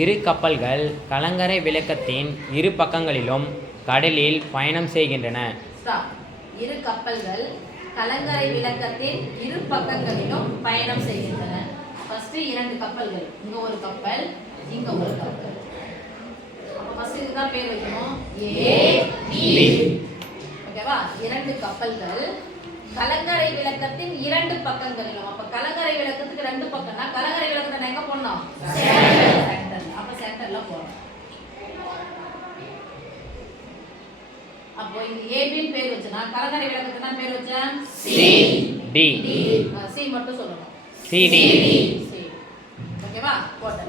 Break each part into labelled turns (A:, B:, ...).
A: இரு கப்பல்கள் கலங்கரை விளக்கத்தின் இரு பக்கங்களிலும் கடலில் பயணம் செய்கின்றன.
B: இரு கப்பல்கள் கலங்கரை விளக்கத்தின் இரு பக்கங்களிலும் பயணம் செய்கின்றன. ஃபர்ஸ்ட் இரண்டு கப்பல்கள். இங்க ஒரு கப்பல் இங்க ஒரு கப்பல். அப்ப இதுதான் பேர் வைக்கணும். ஏ ஓகேவா இரண்டு கப்பல்கள் கலங்கரை விளக்கத்தின் இரண்டு பக்கங்களிலும். அப்ப கலங்கரை விளக்கத்துக்கு ரெண்டு பக்கம்னா கலங்கரை விளக்கத்தை எங்க போடணும்? அப்ப சென்டர்ல போறோம். அப்போ இது ஏபின்னு பேர் வச்சனா கலங்கரை விளக்கத்துக்கு என்ன பேர் வச்சேன்
A: டி
B: சி மட்டும் சொல்லணும். சி ஓகேவா போட்டேன்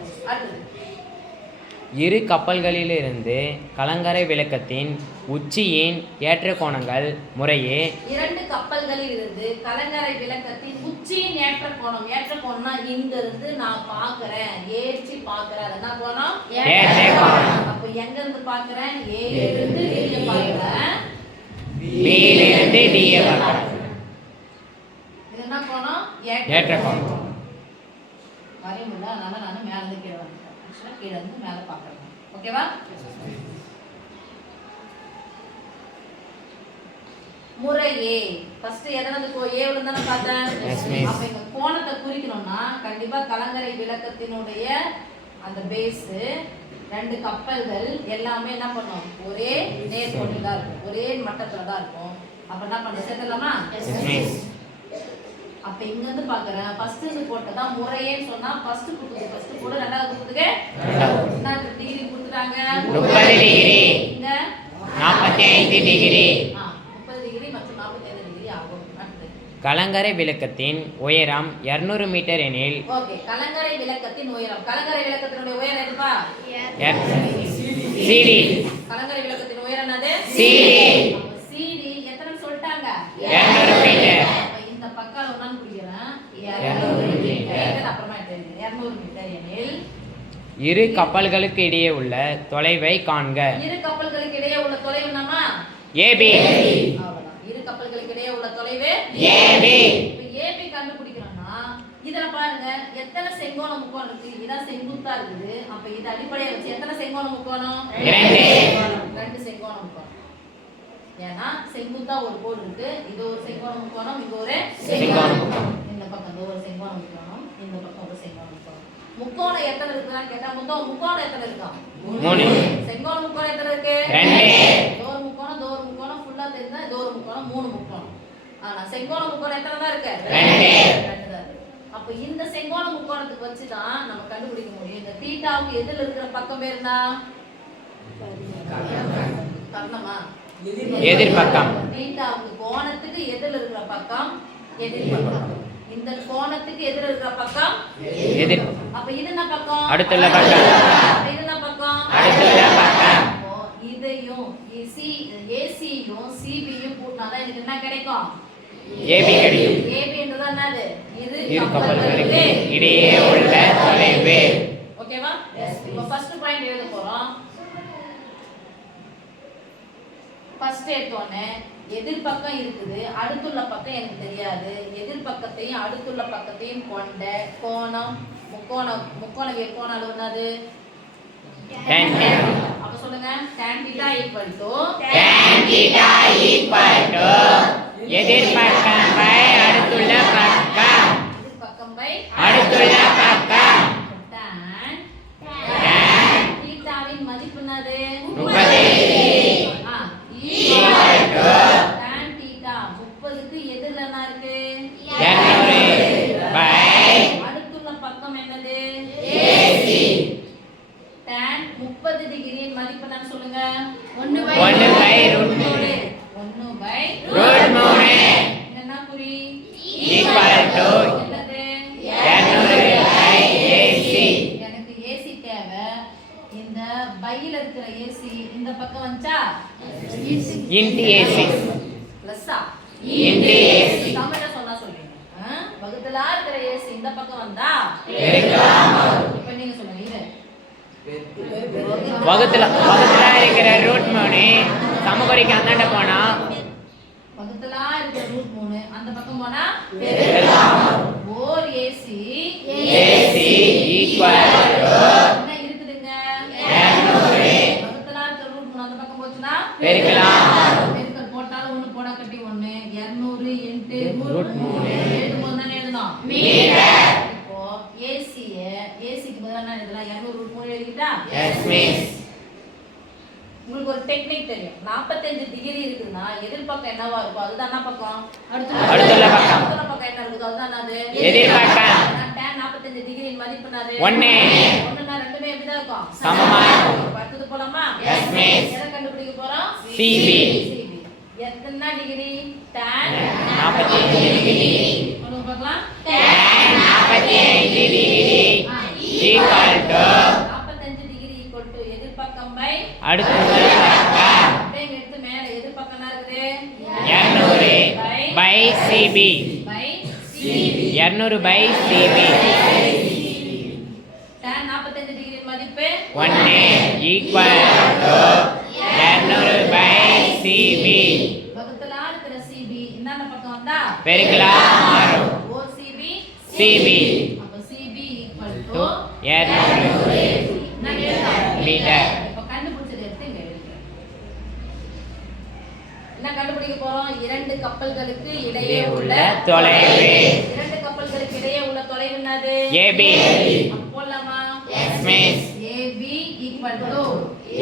A: இரு கப்பல்களிலிருந்து கலங்கரை விளக்கத்தின் உச்சியின் ஏற்ற கோணங்கள் முறையே.
B: இரண்டு கப்பல்களில் இருந்து கலங்கரை விளக்கத்தின் உச்சியின் ஏற்ற கோணம் ஏற்ற கோணம்னா இங்க இருந்து நான் பாக்குறேன் ஏற்றி பாக்குறேன் அது என்ன கோணம்?
A: ஏற்ற கோணம்.
B: அப்ப எங்க இருந்து பாக்குறேன் ஏல இருந்து வெளிய பாக்குறேன்
A: டியை பார்க்கிறேன்.
B: இது என்ன கோணம்?
A: ஏற்ற கோணம்.
B: வரைய முடியல அதனால நான் மேல இருந்து கீழே வந்துட்டேன் ஆக்சுவலா கீழே இருந்து மேல பாக்குறேன் ஓகேவா? முறையே. ஃபர்ஸ்ட் எதனது கோ ஏவுல தானே பார்த்தேன். அப்ப இங்க கோணத்தை குறிக்கணும்னா கண்டிப்பா கலங்கரை விளக்கத்தினுடைய அந்த பேஸ் ரெண்டு கப்பல்கள் எல்லாமே என்ன பண்ணும்? ஒரே நேர்கோட்டில் தான் இருக்கும். ஒரே மட்டத்துல தான் இருக்கும். அப்ப என்ன பண்ண சேர்த்துலாமா அப்ப இங்க இருந்து பாக்குறேன். ஃபர்ஸ்ட் இது போட்டதா முறையேன்னு சொன்னா ஃபர்ஸ்ட் கொடுக்குது ஃபர்ஸ்ட் கூட ரெண்டாவது கொடுக்குது என்ன டிகிரி கொடுத்துட்டாங்க.
A: முப்பது டிகிரி.
B: இங்க.
A: நாற்பத்தி ஐந்து டிகிரி
B: முப்பது டிகிரி மற்றும் நாற்பத்தைந்து டிகிரி ஆகும்.
A: கலங்கரை விளக்கத்தின் உயரம் 200 மீட்டர் எனில்
B: ஓகே கலங்கரை விளக்கத்தின் உயரம். கலங்கரை விளக்கத்தினுடைய உயரம் எதுப்பா?
A: சிடி.
B: கலங்கரை விளக்கத்தின் உயரம் என்னது?
A: சிடி
B: எத்தனை சொல்லிட்டாங்க
A: 200 மீட்டர்
B: அப்ப இந்த பக்கம் ஒன்னான்னு குடிக்கிறேன்
A: 200 மீட்டர்.
B: அப்புறமா தெரியுது 200 மீட்டர் எனில்
A: இரு கப்பல்களுக்கு இடையே உள்ள தொலைவை காண்க.
B: இரு கப்பல்களுக்கு இடையே உள்ள தொலைவு என்னமா
A: ஏபி.
B: இரு கப்பல்களுக்கு இடையே உள்ள தொலைவு?
A: ஏபி.
B: இப்ப ஏபி கண்டுபிடிக்கணும்னா இதுல பாருங்க எத்தனை செங்கோண முக்கோணம் இருக்கு? இதான் செங்குத்தா இருக்குது. அப்ப இது அடிப்படையை வச்சு எத்தனை செங்கோண முக்கோணம். ரெண்டு செங்கோண முக்கோணம். ஏன்னா செங்குத்தா ஒரு கோடு இருக்கு. இது ஒரு செங்கோண முக்கோணம் இது ஒரு
A: செங்கோண முக்கோணம்.
B: இந்த பக்கம் ஒரு செங்கோண முக்கோணம் இந்த பக்கம் ஒரு செங்கோண முக்கோணம் முக்கோணம் எத்தனை இருக்குன்னு கேட்டா மொத்தம் முக்கோணம் எத்தனை இருக்கும்
A: மூணு.
B: செங்கோண முக்கோணம் எத்தனை இருக்கு. தோர் முக்கோணம் தோர் முக்கோணம். ஃபுல்லா தெரிஞ்சா தோர் முக்கோணம் மூணு முக்கோணம். ஆனா செங்கோண முக்கோணம் எத்தனை தான் இருக்கு?
A: ரெண்டு.
B: தான் இருக்கு. அப்ப இந்த செங்கோண முக்கோணத்துக்கு வச்சு தான் நம்ம கண்டுபிடிக்க முடியும். இந்த தீட்டாவுக்கு எதில் இருக்கிற பக்கம் பேர் என்ன
A: எதிர்பக்கம்
B: தீட்டாவுக்கு கோணத்துக்கு எதில் இருக்கிற பக்கம்? எதிர்பக்கம் இந்த கோணத்துக்கு எதிர் இருக்கிற பக்கம்
A: எதிர்.
B: அப்ப இது என்ன பக்கம்?
A: அடுத்துள்ள பக்கம்.
B: அப்ப இது என்ன பக்கம்?
A: அடுத்துள்ள பக்கம்.
B: அப்போ இதையும் சி ஏசியும் சிபியும் கூட்டினாதான் இதுக்கு என்ன கிடைக்கும்?
A: ஏபி கிடைக்கும்.
B: ஏபின்றது என்னது? இது
A: இரு கப்பல்களுக்கு இடையே உள்ள தொலைவு.
B: ஓகேவா இப்போ ஃபர்ஸ்ட் பாயிண்ட் எழுத போறோம். ஃபர்ஸ்ட் எடுத்தோடனே எதிர்பக்கம் இருக்குது அடுத்துள்ள பக்கம் எனக்கு தெரியாது. எதிர்பக்கத்தையும் அடுத்துள்ள பக்கத்தையும் கொண்ட கோணம் முக்கோணம் முக்கோணவியல் கோண அளவு என்னது. அப்ப சொல்லுங்க. Tan theta equal to?
A: Tan theta equal to எதிர்பக்கம் பை அடுத்துள்ள பக்கம்.
B: எதிர்பக்கம் by
A: அடுத்துள்ள பக்கம்.
B: Tan
A: Tan.
B: தீட்டாவின் மதிப்பு என்னது
A: முப்பது.
B: ஆ,
A: Equal to
B: tan தீட்டா முப்பதுக்கு எதிரில் என்ன இருக்கு
A: இருநூறு பை
B: அடுத்துள்ள பக்கம் என்னது
A: ஏசி
B: tan முப்பது டிகிரியின் மதிப்பு என்னன்னு சொல்லுங்க
A: ஒன்று பை ரூட் மூணு
B: ஒன்று பை
A: ரூட் மூணு
B: என்ன குறி
A: ஈக்குவல் டு
B: என்னது
A: இருநூறு பை ஏசி
B: எனக்கு ஏசி தேவை இந்த பையில இருக்கிற ஏசி இந்த பக்கம் வந்துச்சா
A: இன்டி ஏசி
B: பிளஸ்ஸா
A: இன்டி ஏசி
B: தமிழ்ல சொன்னா சொல்லுங்க? வகுத்தலா இருக்கிற ஏசி இந்த பக்கம் வந்தா? இப்ப நீங்க சொல்லுங்க
A: வகுத்துல வகுத்துல இருக்கிற ரூட் மூணு. சமக்குறிக்கு அந்தாண்ட போனா?
B: வகுத்தலா இருக்கிற ரூட் மூணு அந்த பக்கம் போனா? ஓர் ஏசி
A: ஏசி ஈக்குவல் போட்டாலும் ஒண்ணு போட கட்டி ஒண்ணு. இருநூறு எட்டு ரூட் மூணு
B: தானே இப்போ ஏசிய ஏசிக்கு பதிலாக நான் எழுதலாம்? இருநூறு உங்களுக்கு ஒரு டெக்னிக் தெரியும். நாற்பத்தஞ்சு டிகிரி இருக்குன்னா எதிர்பக்கம் என்னவா இருக்கும்? அதுதான் என்ன பக்கம்?
A: அடுத்துள்ள பக்கம்.
B: என்ன இருக்குது அதுதான் அது டிகிரி மதிப்பு ஒன்னு ரெண்டு எப்படிதான் இருக்கும்
A: சமமா இருக்கும்.
B: அடுத்தது போலாமா
A: Yes, miss.
B: எதை கண்டுபிடிக்க போறோம்.
A: CB.
B: எத்தனை டிகிரி tan
A: நாற்பத்தி அஞ்சு டிகிரி
B: சொல்லுங்க பார்க்கலாம்
A: நாற்பத்தி ஐந்து டிகிரி
B: ஆ.
A: ஈக்குவல் டு
B: 45 டிகிரி எதிர்பக்கம்
A: பக்கம்
B: அப்படியே இங்க எடுத்து மேல எதிர்பக்கம் என்ன இருக்குது
A: இரநூறு பை சிபி
B: by CB.
A: இரநூறு பை சிபி
B: tan 45 டிகிரி மதிப்பு
A: ஒன்று ஈக்குவல் டு இரநூறு பை சிபி
B: வகுத்தலா இருக்கிற CB என்னென்ன பக்கம் வந்தா
A: பெருக்கலாம் மாறும்
B: ஓர் CB
A: CB.
B: அப்ப equal to
A: டு இரநூறு? மீட்டர்.
B: இப்ப கண்டுபிடிச்சது எடுத்து இங்க. என்ன கண்டுபிடிக்க போறோம் இரண்டு கப்பல்களுக்கு இடையே உள்ள
A: தொலைவு.
B: இரண்டு கப்பல்களுக்கு இடையே உள்ள தொலைவு என்னது. அப்ப போடலாமா
A: yes miss
B: equal to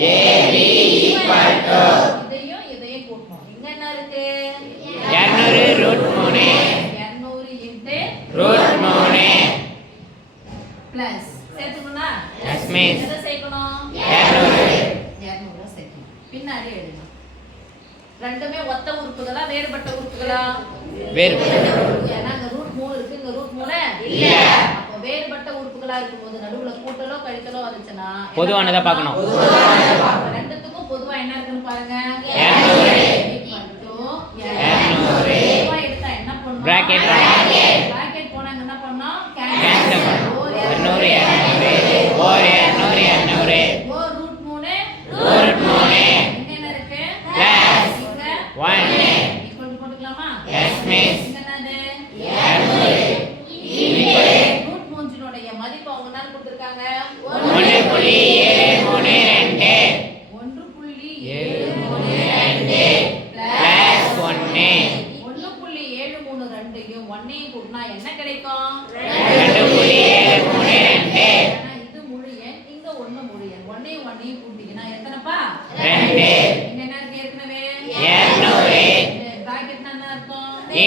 A: AB equal to
B: இதையும் இதையும் கூட்டணும். இங்க என்ன இருக்கு?
A: இரநூறு ரூட் மூணு.
B: 200 into
A: ரூட் மூணு.
B: Plus. சேர்த்துக்கணும்னா?
A: Yes, miss.
B: எதை சேர்க்கணும்?
A: இரநூறு.
B: 200 சேர்க்கணும். பின்னாடி எழுதணும். ரெண்டுமே ஒத்த உறுப்புகளா வேறுபட்ட உறுப்புகளா? ஏன்னா இங்க ரூட் மூணு இருக்கு. இங்க ரூட் மூணு.
A: இல்ல.
B: அப்போ வேறுபட்ட உறுப்புகளா இருக்கும்போது நடுவுல கூட்டலோ கழித்தலோ வந்துச்சுன்னா
A: பொதுவானதை? பார்க்கணும்.
B: ரெண்டுத்துக்கும் பொதுவா என்ன இருக்குன்னு பாருங்க. எடுத்தா என்ன பண்ணணும்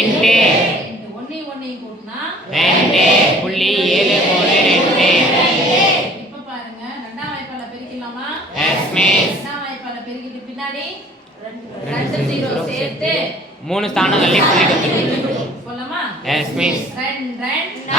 A: இன்ட்டு
B: இந்த ஒன்னையும் ஒன்னையும் கூட்டினா
A: ரெண்டு. புள்ளி ஏழு மூணு ரெண்டு.
B: இப்ப பாருங்க ரெண்டாம் வாய்ப்பால
A: மிஸ்
B: ரெண்டாம் வாய்ப்பால பெருக்கிட்டு பின்னாடி ரெண்டு ரெண்டு ஜீரோ சேர்த்து
A: மூணு ஸ்தானங்கள்லையும் புள்ளி கொடுத்துருக்கு
B: போலாமா
A: எஸ் மிஸ்
B: ரெண்டு ரெண்டு.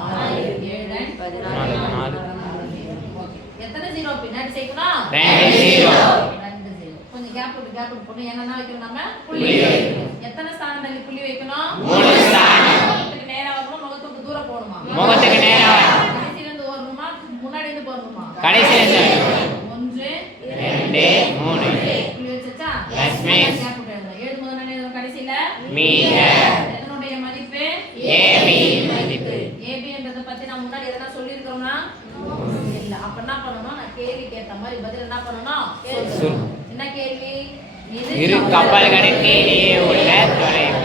B: ஆறு ஏழன்
A: நாலு, நாலு.
B: எத்தனை ஜீரோ பின்னாடி
A: ரெண்டு ஜீரோ
B: ஜீரோ கொஞ்சம் கேப் விட்டு கேப் விட்டு போட்டு என்னென்ன வைக்கணும் நம்ம? புள்ளி எத்தனை ஸ்தானம் தள்ளி புள்ளி வைக்கணும். முகத்துக்கு நேரா வரணும் முகத்துக்கு தூரம் போகணுமா?
A: முகத்துக்கு
B: இருந்து வரணுமா முன்னாடி இருந்து போகணுமா
A: கடைசியில இருந்து
B: ஒன்று
A: ரெண்டு மூணு.
B: புள்ளி வச்சா
A: miss.
B: கேப் விட்டு எழுதுறோம் ஏழு முதல் என்ன எழுதுறோம் கடைசியில
A: மீட்டர்
B: எதனுடைய மதிப்பு
A: ஏபி மதிப்பு
B: ஏபின்றத பத்தி நான் முன்னாடி எதனா சொல்லியிருக்கிறோம்னா இல்ல அப்ப என்ன பண்ணணும் நான் கேள்விக்கு ஏத்த மாதிரி பதில் என்ன பண்ணணும். என்ன கேள்வி?
A: இரு கப்பல்களுக்கு இடையே உள்ள தொலைவு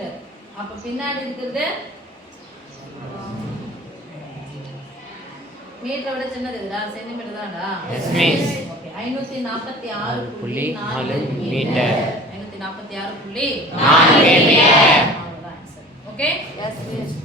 B: மீட்டர் அப்ப பின்னாடி இருக்கிறது மீட்டரை விட சின்னது இருக்குதா? சென்டிமீட்டர் தான்டா. ஓகே ஐநூத்தி நாற்பத்தி ஆறு
A: புள்ளி நாலு மீட்டர்.
B: ஐநூத்தி நாற்பத்தி ஆறு புள்ளி ஓகே எஸ் மிஸ்